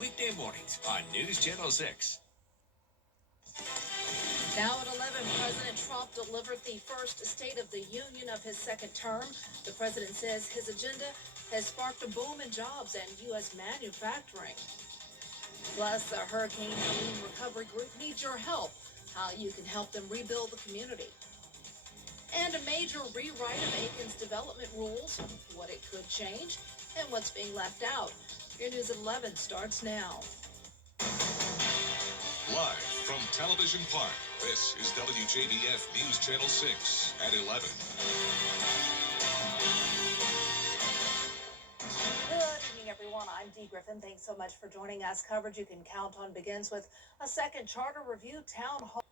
Weekday mornings on News Channel 6. Now at 11, President Trump delivered the first State of the Union of his second term. The president says his agenda has sparked a boom in jobs and U.S. manufacturing. Plus, the Hurricane Helene Recovery Group needs your help, how you can help them rebuild the community. And a major rewrite of Aiken's development rules, what it could change, and what's being left out. Your News at 11 starts now. Live from Television Park, this is WJBF News Channel 6 at 11. Good evening, everyone. I'm Dee Griffin. Thanks so much for joining us. Coverage you can count on begins with a second Charter Review Town Hall.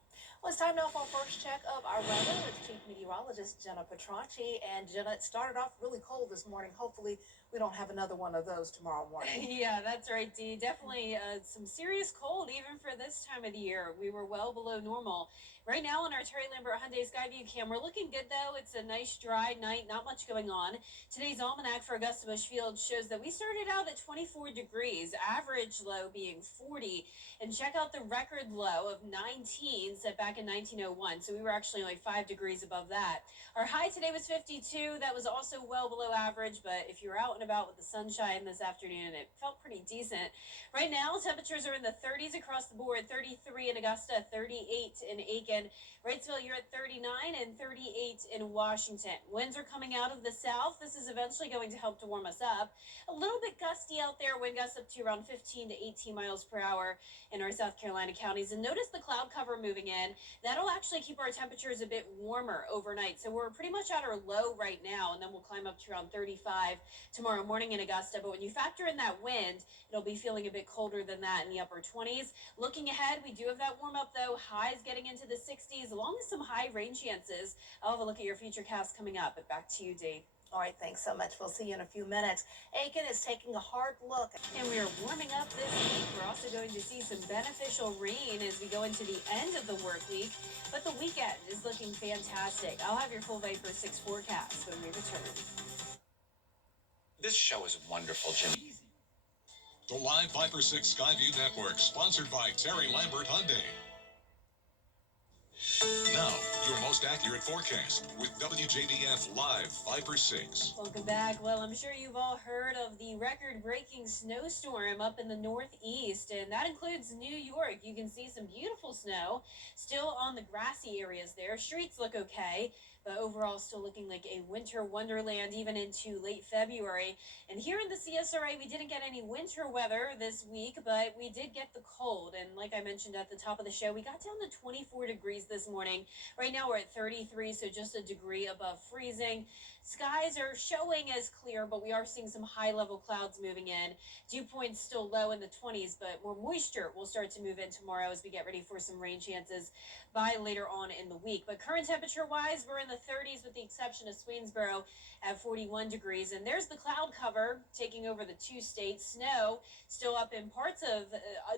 Well, it's time now for our first check of our weather with Chief Meteorologist Jenna Petracci. And Jenna, it started off really cold this morning. Hopefully we don't have another one of those tomorrow morning. Yeah, that's right, Dee. Definitely some serious cold even for this time of the year. We were well below normal. Right now on our Terry Lambert Hyundai Skyview cam, we're looking good though. It's a nice dry night, not much going on. Today's almanac for Augusta Busch Field shows that we started out at 24 degrees, average low being 40. And check out the record low of 19 set back in 1901. So we were actually only 5 degrees above that. Our high today was 52. That was also well below average, but if you were out and about with the sunshine this afternoon, it felt pretty decent. Right now, temperatures are in the 30s across the board, 33 in Augusta, 38 in Aiken. Wrightsville, you're at 39 and 38 in Washington. Winds are coming out of the south. This is eventually going to help to warm us up. A little bit gusty out there, wind gusts up to around 15 to 18 miles per hour in our South Carolina counties. And notice the cloud cover moving in. That'll actually keep our temperatures a bit warmer overnight. So we're pretty much at our low right now, and then we'll climb up to around 35 tomorrow morning in Augusta. But when you factor in that wind, it'll be feeling a bit colder than that in the upper 20s. Looking ahead, we do have that warm up though. Highs getting into the 60s, along with some high rain chances. I'll have a look at your future cast coming up. But back to you, Dee. All right, thanks so much. We'll see you in a few minutes. Aiken is taking a hard look. And we are warming up this week. We're also going to see some beneficial rain as we go into the end of the work week. But the weekend is looking fantastic. I'll have your full Viper 6 forecast when we return. This show is wonderful, Jim. The live Viper 6 Skyview Network, sponsored by Terry Lambert Hyundai. Now, your most accurate forecast with WJBF Live Viper 6. Welcome back. Well, I'm sure you've all heard of the record-breaking snowstorm up in the Northeast, and that includes New York. You can see some beautiful snow still on the grassy areas there. Streets look okay, but overall still looking like a winter wonderland even into late February. And here in the CSRA, we didn't get any winter weather this week, but we did get the cold. And like I mentioned at the top of the show, we got down to 24 degrees this morning. Right now we're at 33, so just a degree above freezing. Skies are showing as clear, but we are seeing some high-level clouds moving in. Dew points still low in the 20s, but more moisture will start to move in tomorrow as we get ready for some rain chances by later on in the week. But current temperature-wise, we're in the 30s with the exception of Swainsboro at 41 degrees. And there's the cloud cover taking over the two states. Snow still up in parts of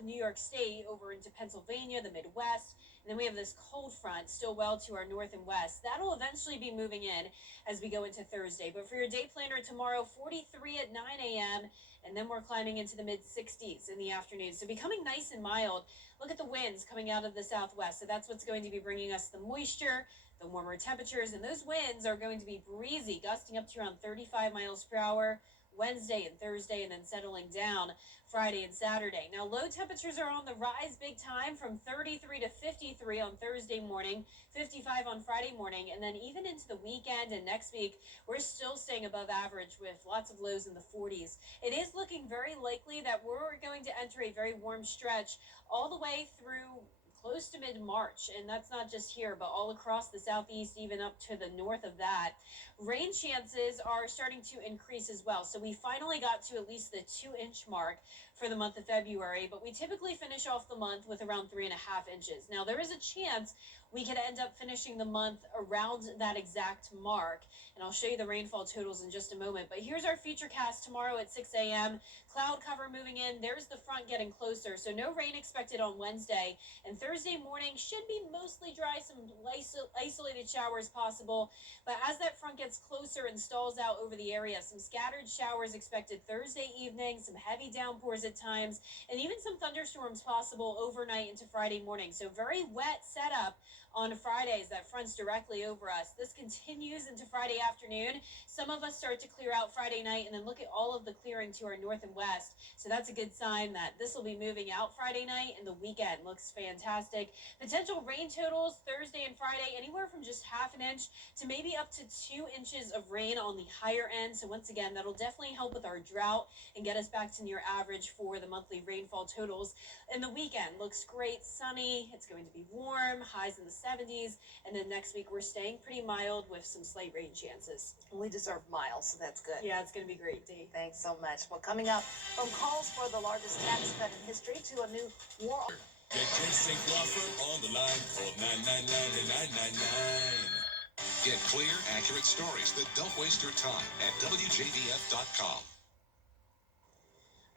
New York State over into Pennsylvania, the Midwest. And then we have this cold front still well to our north and west. That'll eventually be moving in as we go into Thursday. But for your day planner tomorrow, 43 at 9 a.m., and then we're climbing into the mid-60s in the afternoon. So becoming nice and mild. Look at the winds coming out of the southwest. So that's what's going to be bringing us the moisture, the warmer temperatures, and those winds are going to be breezy, gusting up to around 35 miles per hour Wednesday and Thursday, and then settling down Friday and Saturday. Now, low temperatures are on the rise big time from 33 to 53 on Thursday morning, 55 on Friday morning, and then even into the weekend and next week, we're still staying above average with lots of lows in the 40s. It is looking very likely that we're going to enter a very warm stretch all the way through close to mid-March, and that's not just here, but all across the southeast, even up to the north of that. Rain chances are starting to increase as well, so we finally got to at least the 2-inch mark for the month of February, but we typically finish off the month with around 3.5 inches. Now, there is a chance we could end up finishing the month around that exact mark, and I'll show you the rainfall totals in just a moment. But here's our futurecast tomorrow at 6 a.m. Cloud cover moving in. There's the front getting closer, so no rain expected on Wednesday. And Thursday morning should be mostly dry, some isolated showers possible. But as that front gets closer and stalls out over the area, some scattered showers expected Thursday evening, some heavy downpours at times, and even some thunderstorms possible overnight into Friday morning. So very wet setup on Fridays. That front's directly over us. This continues into Friday afternoon. Some of us start to clear out Friday night, and then look at all of the clearing to our north and west. So that's a good sign that this will be moving out Friday night, and the weekend looks fantastic. Potential rain totals Thursday and Friday, anywhere from just half an inch to maybe up to 2 inches of rain on the higher end. So once again, that'll definitely help with our drought and get us back to near average for the monthly rainfall totals. And the weekend looks great, sunny. It's going to be warm, highs in the 70s. And then next week, we're staying pretty mild with some slight rain chances. We deserve miles, so that's good. Yeah, it's going to be great, Dee. Thanks so much. Well, coming up, from calls for the largest tax cut in history to a new war. Get your St. Offer on the line. Call 999-9999. Get clear, accurate stories that don't waste your time at WJBF.com.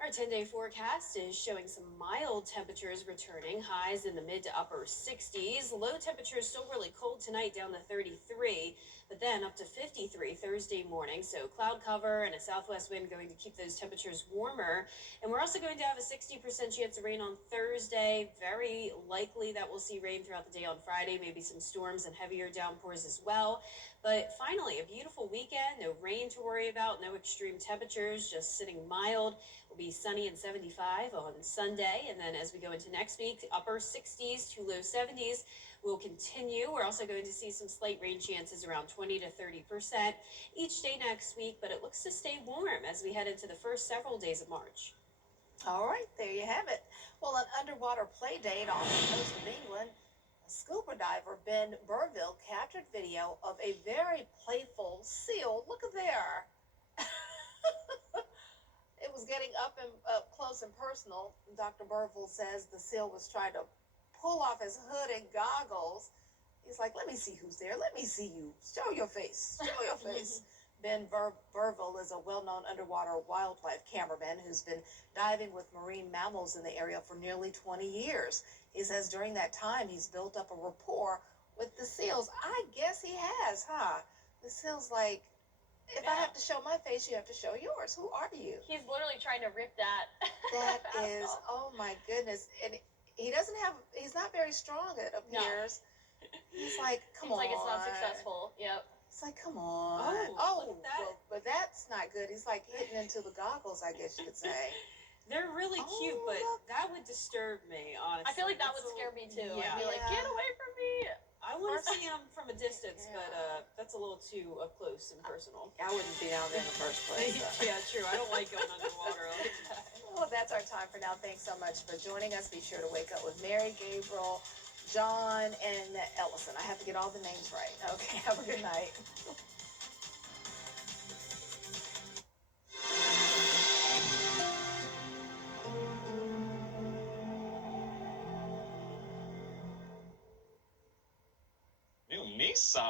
Our 10-day forecast is showing some mild temperatures returning, highs in the mid to upper 60s. Low temperatures still really cold tonight, down to 33, but then up to 53 Thursday morning. So cloud cover and a southwest wind going to keep those temperatures warmer. And we're also going to have a 60% chance of rain on Thursday. Very likely that we'll see rain throughout the day on Friday, maybe some storms and heavier downpours as well. But finally, a beautiful weekend. No rain to worry about, no extreme temperatures, just sitting mild. Will be sunny and 75 on Sunday, and then as we go into next week, upper 60s to low 70s will continue. We're also going to see some slight rain chances around 20 to 30% each day next week, but it looks to stay warm as we head into the first several days of March. All right, there you have it. Well, an underwater play date on the coast of England. Scuba diver Ben Burville captured video of a very playful seal. Look at there. It was getting up close and personal. Dr. Burville says the seal was trying to pull off his hood and goggles. He's like, let me see who's there. Let me see you. Show your face. Show your face. Ben Burville is a well-known underwater wildlife cameraman who's been diving with marine mammals in the area for nearly 20 years. He says during that time, he's built up a rapport with the seals. I guess he has, huh? The seal's like, if I have to show my face, you have to show yours. Who are you? He's literally trying to rip that. That is, oh my goodness. And he's not very strong, it appears. No. He's like, come on. Seems like it's not successful. Yep. It's like, come on. Oh, look at that. Well, but that's not good. He's like hitting into the goggles, I guess you could say. They're really cute, but that would disturb me, honestly. I feel like that would scare me too. Yeah. I'd be like, get away from me. I want to see them from a distance, but that's a little too up close and personal. I wouldn't be down there in the first place. Yeah, true. I don't like going underwater like that. Well, that's our time for now. Thanks so much for joining us. Be sure to wake up with Mary, Gabriel, John, and Ellison. I have to get all the names right. Okay, have a good night. New Nissan.